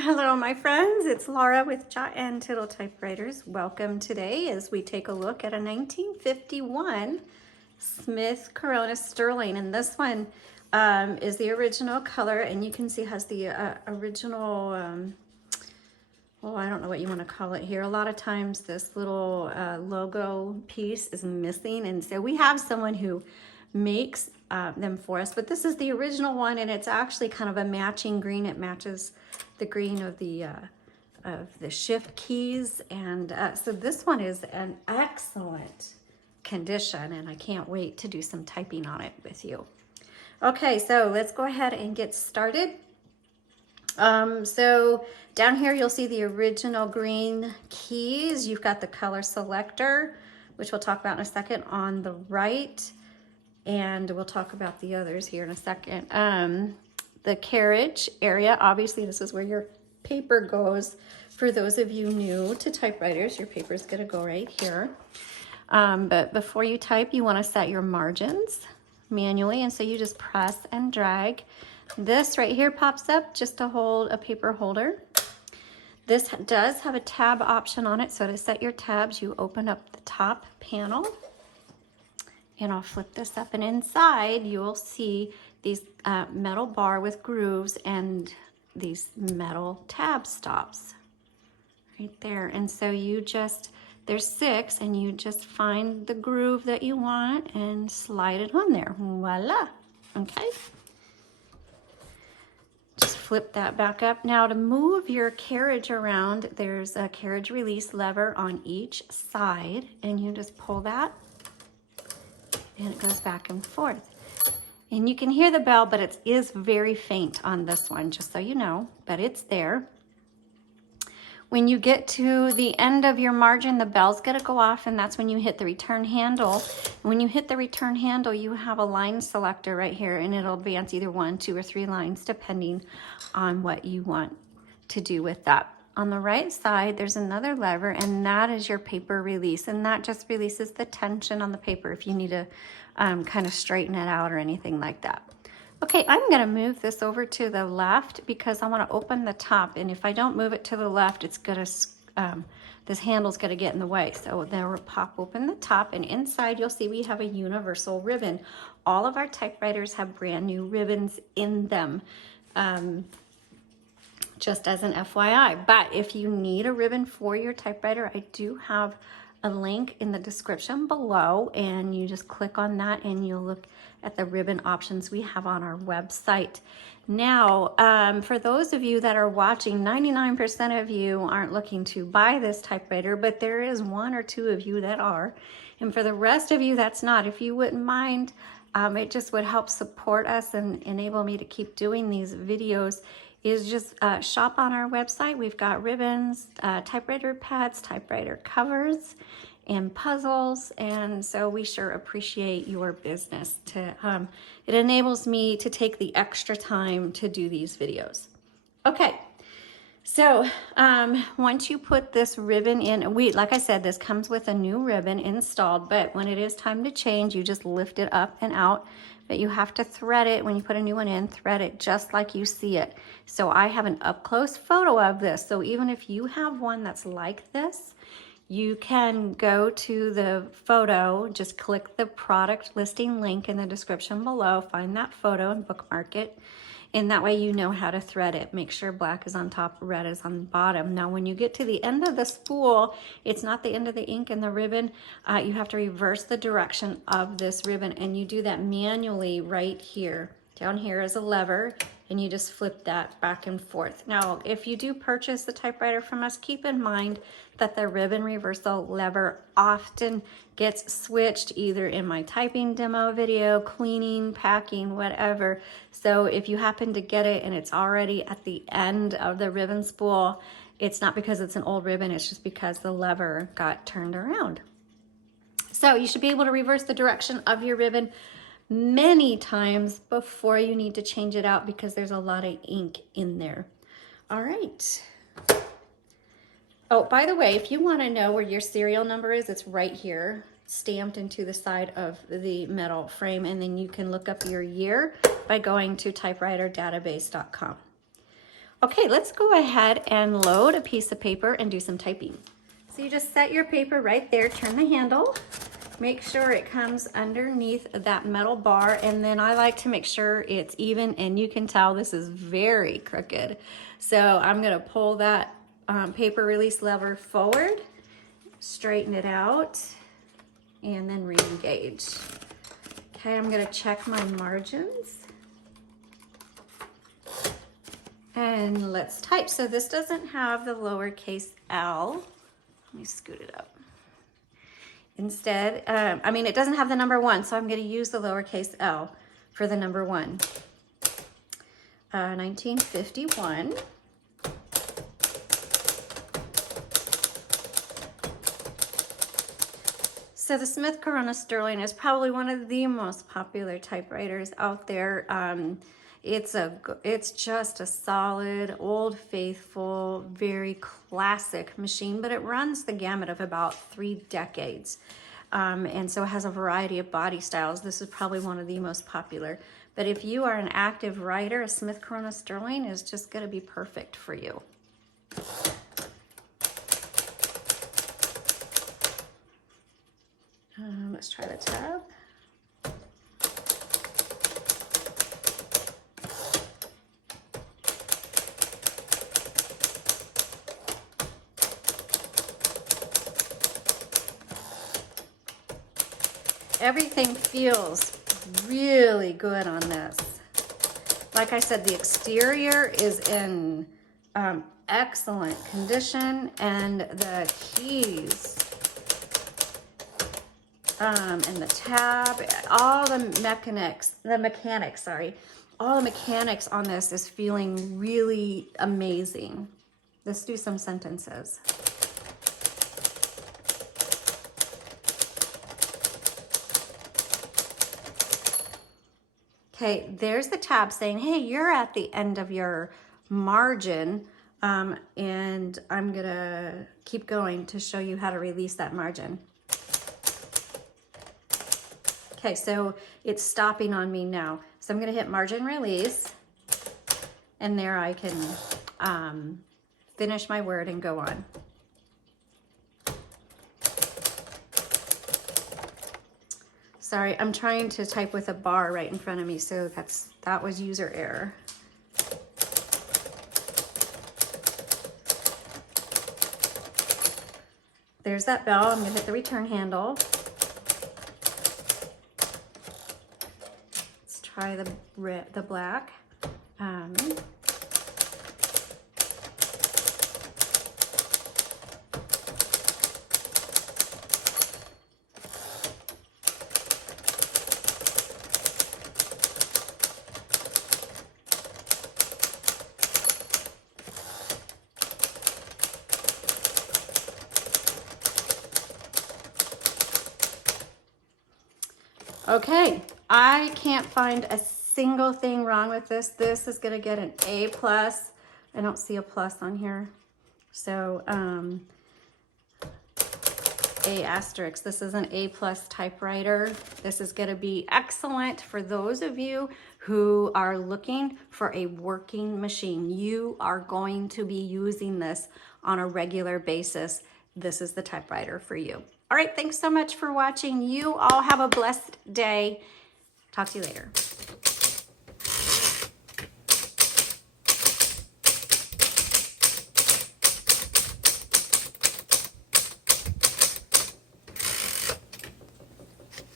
Hello, my friends. It's Laura with Untitled Typewriters. Welcome today as we take a look at a 1951 Smith Corona Sterling. And this one is the original color, and you can see it has the original, oh, I don't know what you want to call it here. A lot of times this little logo piece is missing, and so we have someone who makes them for us, but this is the original one, and it's actually kind of a matching green. It matches the green of the shift keys, and so this one is an excellent condition, and I can't wait to do some typing on it with you. Okay, so let's go ahead and get started. So down here you'll see the original green keys. You've got the color selector, which we'll talk about in a second, on the right, and we'll talk about the others here in a second. The carriage area, obviously this is where your paper goes. For those of you new to typewriters, your paper is going to go right here. But before you type, you want to set your margins manually, and so you just press and drag. This right here pops up just to hold a paper holder. This does have a tab option on it, so to set your tabs, you open up the top panel. And I'll flip this up, and inside you will see these metal bar with grooves and these metal tab stops right there. And so you just, there's 6, and you just find the groove that you want and slide it on there. Voila. Okay. Just flip that back up. Now to move your carriage around, there's a carriage release lever on each side, and you just pull that, and it goes back and forth. And you can hear the bell, but it is very faint on this one, just so you know, but it's there. When you get to the end of your margin, the bell's gonna go off, and that's when you hit the return handle. When you hit the return handle, you have a line selector right here, and it'll advance either 1, 2, or 3 lines, depending on what you want to do with that. On the right side, there's another lever, and that is your paper release, and that just releases the tension on the paper if you need to kind of straighten it out or anything like that. Okay, I'm going to move this over to the left because I want to open the top, and if I don't move it to the left, it's going to this handle's going to get in the way. So then we'll pop open the top, and inside you'll see we have a universal ribbon. All of our typewriters have brand new ribbons in them. Just as an FYI. But if you need a ribbon for your typewriter, I do have a link in the description below, and you just click on that and you'll look at the ribbon options we have on our website. Now, for those of you that are watching, 99% of you aren't looking to buy this typewriter, but there is 1 or 2 of you that are. And for the rest of you that's not, if you wouldn't mind, it just would help support us and enable me to keep doing these videos, is just shop on our website. We've got ribbons, typewriter pads, typewriter covers, and puzzles, and so we sure appreciate your business. It enables me to take the extra time to do these videos. Okay, so once you put this ribbon in, like I said, this comes with a new ribbon installed, but when it is time to change, you just lift it up and out. But you have to thread it. When you put a new one in, thread it just like you see it. So I have an up-close photo of this. So even if you have one that's like this, you can go to the photo, just click the product listing link in the description below, find that photo and bookmark it. And that way you know how to thread it. Make sure black is on top, red is on the bottom. Now when you get to the end of the spool, it's not the end of the ink and the ribbon. You have to reverse the direction of this ribbon, and you do that manually right here. Down here is a lever, and you just flip that back and forth. Now, if you do purchase the typewriter from us, keep in mind that the ribbon reversal lever often gets switched either in my typing demo video, cleaning, packing, whatever. So if you happen to get it and it's already at the end of the ribbon spool, it's not because it's an old ribbon, it's just because the lever got turned around. So you should be able to reverse the direction of your ribbon many times before you need to change it out because there's a lot of ink in there. All right. Oh, by the way, if you want to know where your serial number is, it's right here, stamped into the side of the metal frame, and then you can look up your year by going to typewriterdatabase.com. Okay, let's go ahead and load a piece of paper and do some typing. So you just set your paper right there, turn the handle, make sure it comes underneath that metal bar, and then I like to make sure it's even, and you can tell this is very crooked. So I'm gonna pull that paper release lever forward, straighten it out, and then re-engage. Okay, I'm gonna check my margins. And let's type. So this doesn't have the lowercase l. Let me scoot it up. Instead, I mean, it doesn't have the number 1, so I'm going to use the lowercase l for the number 1. 1951. So the Smith Corona Sterling is probably one of the most popular typewriters out there. It's just a solid, old faithful, very classic machine, but it runs the gamut of about 3 decades. And so it has a variety of body styles. This is probably one of the most popular. But if you are an active writer, a Smith Corona Sterling is just going to be perfect for you. Let's try the tab. Everything feels really good on this. Like I said, the exterior is in excellent condition, and the keys and the tab, all the mechanics on this is feeling really amazing. Let's do some sentences. Okay, there's the tab saying, hey, you're at the end of your margin, and I'm gonna keep going to show you how to release that margin. Okay, so it's stopping on me now. So I'm gonna hit margin release, and there I can finish my word and go on. Sorry, I'm trying to type with a bar right in front of me, so that was user error. There's that bell. I'm gonna hit the return handle. Let's try the black. Okay, I can't find a single thing wrong with this. This is gonna get an A+. I don't see a plus on here. So, A asterisk. This is an A+ typewriter. This is gonna be excellent for those of you who are looking for a working machine. You are going to be using this on a regular basis. This is the typewriter for you. All right, thanks so much for watching. You all have a blessed day. Talk to you later.